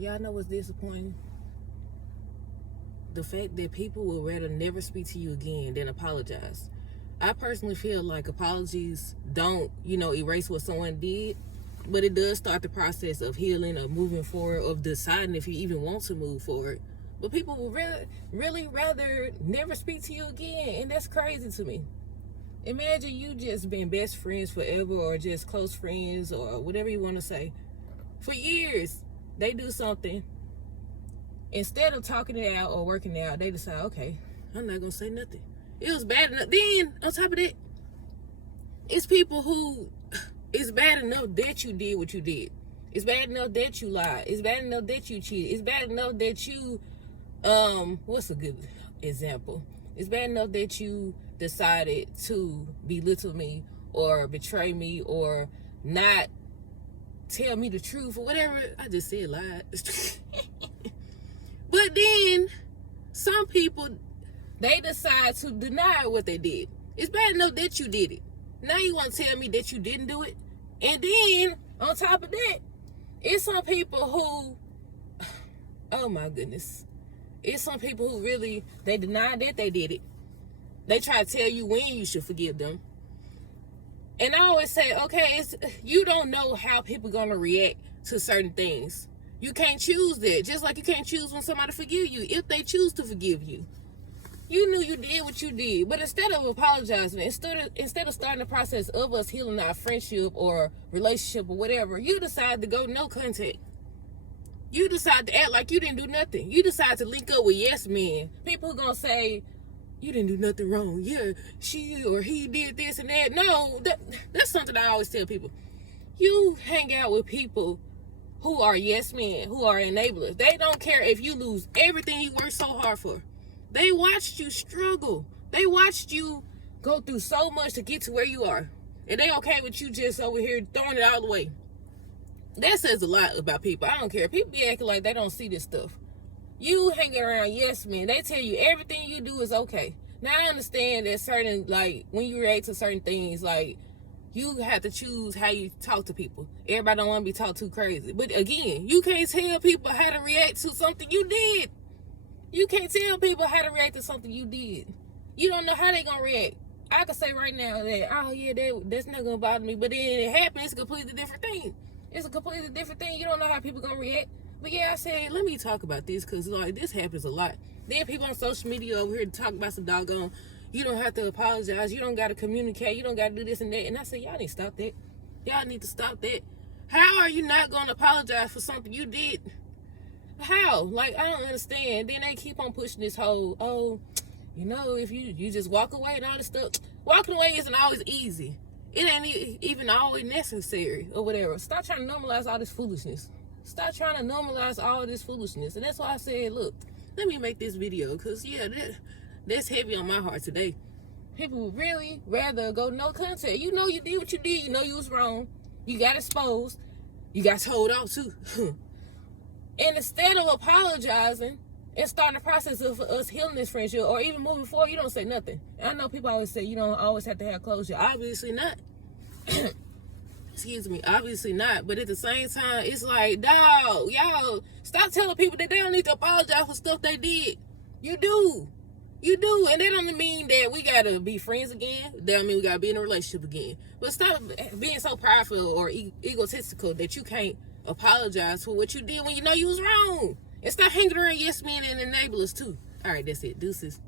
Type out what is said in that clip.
y'all know what's disappointing? The fact that people will rather never speak to you again than apologize. I personally feel like apologies don't, erase what someone did, but it does start the process of healing, of moving forward, of deciding if you even want to move forward. But people will really rather never speak to you again, and that's crazy to me. Imagine you just being best friends forever, or just close friends, or whatever you want to say. For years, they do something. Instead of talking it out or working it out, they decide, okay, I'm not going to say nothing. It was bad enough. Then, on top of that, it's people who, it's bad enough that you did what you did. It's bad enough that you lied. It's bad enough that you cheated. It's bad enough that you, what's a good example? It's bad enough that you decided to belittle me or betray me or not tell me the truth or whatever. I just said lied. But then some people, they decide to deny what they did. It's bad enough that you did it. Now you want to tell me that you didn't do it? And then on top of that, it's some people who, oh my goodness, it's some people who really, they deny that they did it. They try to tell you when you should forgive them. And I always say, okay, you don't know how people going to react to certain things. You can't choose that. Just like you can't choose when somebody forgive you, if they choose to forgive you. You knew you did what you did. But instead of apologizing, instead of starting the process of us healing our friendship or relationship or whatever, you decide to go no contact. You decide to act like you didn't do nothing. You decide to link up with yes men. People going to say, you didn't do nothing wrong. Yeah, she or he did this and that. No, that's something I always tell people. You hang out with people who are yes men, who are enablers. They don't care if you lose everything you worked so hard for. They watched you struggle. They watched you go through so much to get to where you are. And they okay with you just over here throwing it all away. That says a lot about people. I don't care. People be acting like they don't see this stuff. You hanging around yes men, they tell you everything you do is okay. Now I understand that certain, like, when you react to certain things, like, you have to choose how you talk to people. Everybody don't want to be talked too crazy. But again, you can't tell people how to react to something you did. You can't tell people how to react to something you did. You don't know how they gonna react. I can say right now that, oh yeah, that's not gonna bother me. But then it happens, it's a completely different thing. It's a completely different thing. You don't know how people gonna react. But yeah, I said, let me talk about this, because like this happens a lot. Then people on social media over here talk about some doggone, you don't have to apologize, you don't got to communicate, you don't got to do this and that. And I said, y'all need to stop that. Y'all need to stop that. How are you not going to apologize for something you did? How? Like, I don't understand. Then they keep on pushing this whole, oh, if you just walk away and all this stuff. Walking away isn't always easy. It ain't even always necessary or whatever. Stop trying to normalize all this foolishness. Stop trying to normalize all this foolishness. And that's why I said, look, let me make this video, because, yeah, that's heavy on my heart today. People would really rather go no contact. You know you did what you did. You know you was wrong. You got exposed. You got told off, too. And instead of apologizing and starting the process of us healing this friendship or even moving forward, you don't say nothing. And I know people always say you don't always have to have closure. Obviously not. Excuse me, obviously not. But at the same time, it's like, dog, y'all, stop telling people that they don't need to apologize for stuff they did. You do. You do. And that don't mean that we got to be friends again. That don't mean we got to be in a relationship again. But stop being so prideful or egotistical that you can't apologize for what you did when you know you was wrong. And stop hanging around yes men and enablers too. All right, that's it. Deuces.